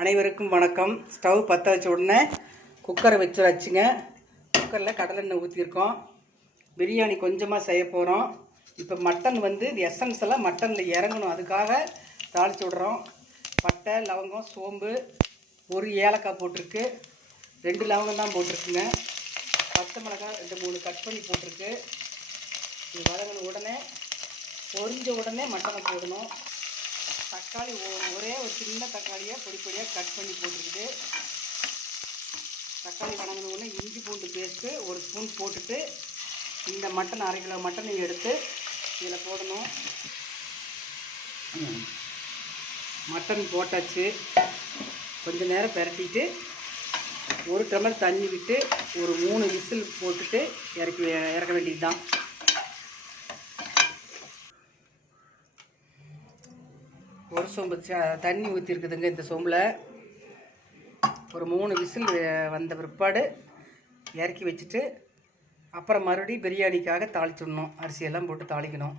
அனைவருக்கும் வணக்கம். ஸ்டவ் பற்ற வச்ச உடனே குக்கரை வச்சுங்க. குக்கரில் கடலெண்ணெய் ஊற்றிருக்கோம். பிரியாணி கொஞ்சமாக செய்ய போகிறோம். இப்போ மட்டன் இந்த எசன்ஸ் எல்லாம் மட்டனில் இறங்கணும், அதுக்காக தாளித்து விட்றோம். பட்டை, லவங்கம், சோம்பு, ஒரு ஏலக்காய் போட்டிருக்கு, 2 லவங்கம் தான் போட்டிருக்குங்க. பச்சை மிளகாய் 2-3 கட் பண்ணி போட்டிருக்கு. இது வதங்கின உடனே பொரிஞ்ச உடனே மட்டனை போடணும். தக்காளி ஒரே ஒரு சின்ன தக்காளியை பொடியாக கட் பண்ணி போட்டுருக்குது. தக்காளி வதங்கின உடனே இஞ்சி பூண்டு பேஸ்ட்டு 1 ஸ்பூன் போட்டுட்டு இந்த மட்டன் 1/2 கிலோ மட்டனை எடுத்து இதில் போடணும். மட்டன் போட்டாச்சு. கொஞ்ச நேரம் பிரட்டிட்டு 1 டம்ளர் தண்ணி விட்டு ஒரு 3 விசில் போட்டுட்டு இறக்க வேண்டியது தான். ஒரு சொம்பு தண்ணி ஊற்றிருக்குதுங்க. இந்த சொம்பில் ஒரு 3 விசில் வந்த பிற்பாடு இறக்கி வச்சுட்டு அப்புறம் மறுபடியும் பிரியாணிக்காக தாளிச்சிடணும். அரிசியெல்லாம் போட்டு தாளிக்கணும்.